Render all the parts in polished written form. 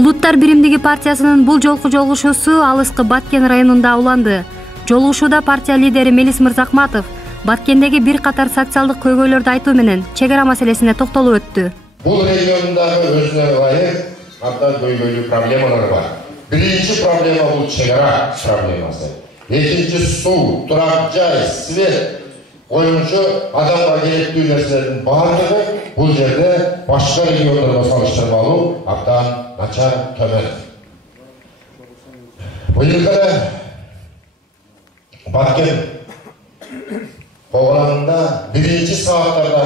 Улуттар биримдиги партиясынын бул жолку жолугушуусу алыскы Баткен районунда уланды. Жолугушууда партия лидери Мелис Мырзахматов Баткендеги бир катар социалдык көйгөйлөрдү айтуу менен чек ара маселесине токтолуп өттү. Бул региондагы өзүнө ылайык абдан көйгөйлүү проблемалар бар. Биринчи проблема бул чек ара проблемасы. Экинчи суу, турак жай, свет коюнчу адамга керектүү нерселердин баардыгы бул жерде башка региондорго салыштырмалуу абдан начар, төмөн. Быйыл Баткен коголамында биринчи сааттарда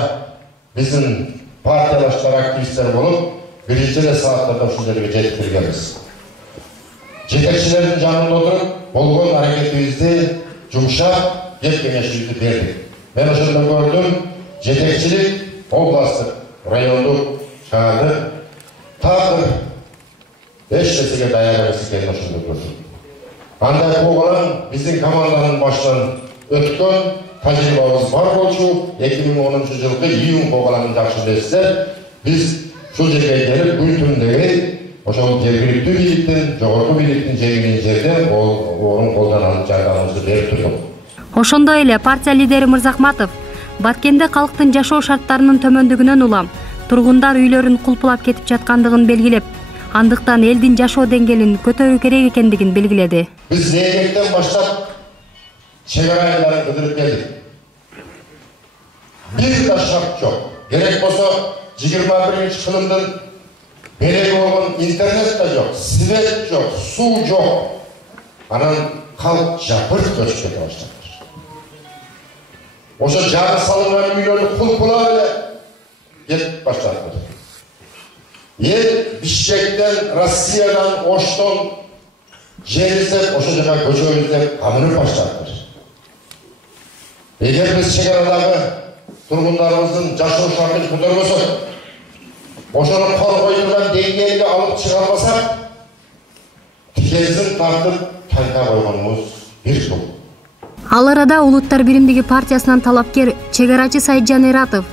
биздин партиялаштар активисттер болуп, биринчи сааттарда ушул жерге жетип келгенбиз. Жетекчилердин жанында отуруп, болгон аракетибизди жумшап, кеп кеңешибизди бердик. Мен ошондо көрдүм, жетекчилик областтык, райондук, шаардык такыр эч нерсеге даяр эмес экенин ошондо көрдүм. Андай коголам биздин команданын башынан өткөн тажрыйбабыз бар болчу. 2010 жылкы июнь коголамын жакшы билесиздер. Биз ушул жерге келип күн түндөгү ошол жергиликтүү бийликтин, жогорку бийликтин жеңилген жерде орун колдонуп жардамыбызды берип турдук. Ошондой эле партия лидери Мырзахматов Баткенде калктын жашоо шарттарынын төмөндүгүнөн улам тургундар үйлөрүн кулпулап кетип жаткандыгын белгилеп, андыктан элдин жашоо деңгээлин көтөрүү керек экендигин белгиледи. Биз зээнеттен баштап чек ара айылдарын кыдырып келдик. Бир да шарт жок. Керек болсо 21-кылымдын береги болгон интернет да жок, свет жок, суу жок. Анан калк жапырт көчүп кете баштады. Ошо жағы салынган үйлөрдү кулпулап кетип баштады. Эл Бишкектен, Россиядан, Оштон жер издеп, ошо жака көчө издеп камынып баштады. Эгер биз чек арадагы тургундарыбыздын жашоо шартын көтөрбөсөк, ошону коргой турган деңгээлге алып чыга албасак, тикезин тартып танка койгонубуз бир жол. Ал арада Улуттар биримдиги партиясынан талапкер чек арачы Сайытжан Эратов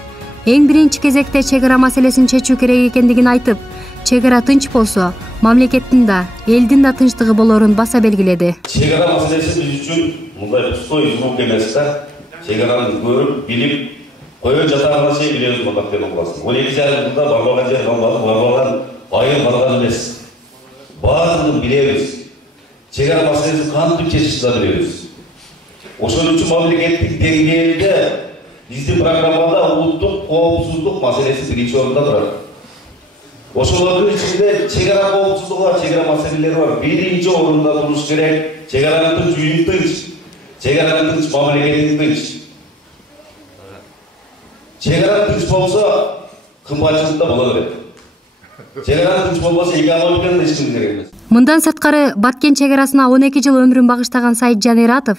эң биринчи кезекте чек ара маселесин чечүү керек экендигин айтып, чек ара тынч болсо, мамлекеттин да, элдин да тынчтыгы болорун баса белгиледи. Чек ара маселеси биз үчүн мындай пустой звук эмес да. Чек араны көрүп, билип, кое жатагына чейин билебиз Баткен областында. 12 жылда барбаган жер калбады, барбаган айыл калган эмес. Баардыгын билебиз. Чек ара маселесин кантип чечишти билебиз. Ошон үчүн мамлекеттик деңгээлде биздин программада улуттук коопсуздук маселеси биринчи орунда турат. Ошолордун ичинде чек ара коопсуздугу бар, чек ара маселелери бар. Биринчи орунда туруш керек. Чек аранын тынч, үйдүн тынч, чек аранын тынч, мамлекеттин тынч. Чек ара тынч болсо, кымбатчылык да боло берет. Чек ара тынч болбосо, экономиканы да эч ким керек эмес. Мындан сырткары Баткен чек арасына 12 жыл өмүрүн багыштаган Сайытжан Эратов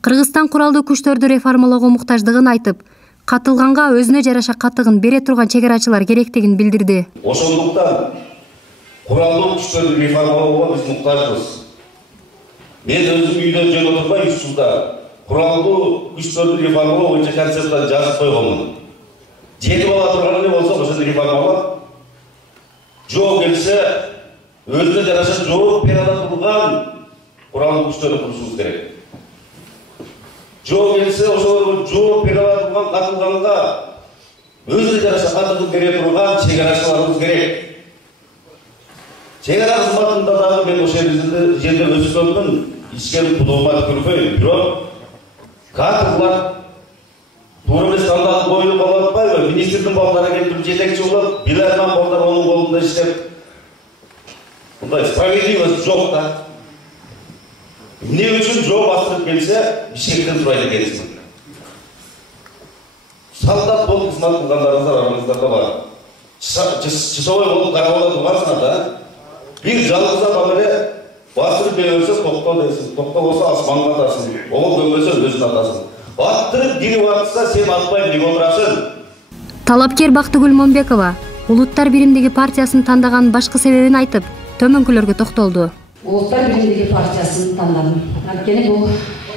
Кыргызстан куралдуу күчтөрдү реформалоого муктаждыгын айтып, катылганга өзүнө жараша катыгын бере турган чек арачылар керектигин билдирди. Ошондуктан куралдуу күчтөрдү реформалоого биз муктажбыз. Мен өзүм үйдө жөн отурбай 3 жылда куралдуу күчтөрдү реформалоо боюнча концепцияны жазып койгонмун. Жетип ала турган эле болсо ошону реформалап, жок келсе өзүнө жараша жооп бере ала турган куралдуу күчтөрдү курушубуз керек. Жок келсе ошолорго жооп бере ала турган, катылганга өзүнө жараша катыгын бере турган чек арачыларыбыз керек. Чек ара кызматында дагы мен ошол жерде өскөнмүн, ичкен кудума түкүрбөйм. Бирок кадрлар туура эмес тандалып коюлуп калып атпайбы? Министрдин балдары келип жетекчи болуп, билерман балдар онун колунда иштеп. Мындай справедливость жок да. Эмне үчүн жооп астырып келсе, Бишкектен сурайт экенсиң. Солдат болуп кызмат кылгандарыңыздар араңыздарда бар. Часовой болуп карабалда тургансыңар да. Бир жалгыз адам эле бастырып бере берсе токто дейсиң. Токто болсо асманга атасың. Ого көнбөсө өзүн атасың. Аттырып кирип атса сен атпай эмнеге отурасың? Талапкер Бактыгүл Момбекова Улуттар биримдиги партиясын тандаган башкы себебин айтып, төмөнкүлөргө токтолду. Улуттар биримдиги партиясын тандадым. Анткени бул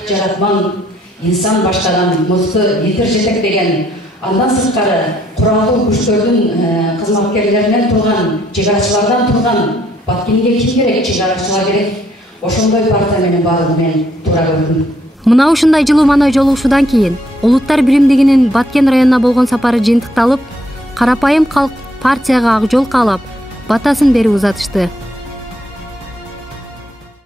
жаратман инсан баштаган мыкты лидер жетектеген, андан сырткары куралдуу күчтөрдүн кызматкерлеринен турган, чек арачылардан турган Баткенге ким керек, чек арачылар керек. Ошондой партия менен баардыгы мен туура көрдүм. Мына ушундай жылуу маанай жолугушуудан кийин Улуттар биримдигинин Баткен районуна болгон сапары жыйынтыкталып, карапайым калк партияга ак жол каалап, батасын берип узатышты.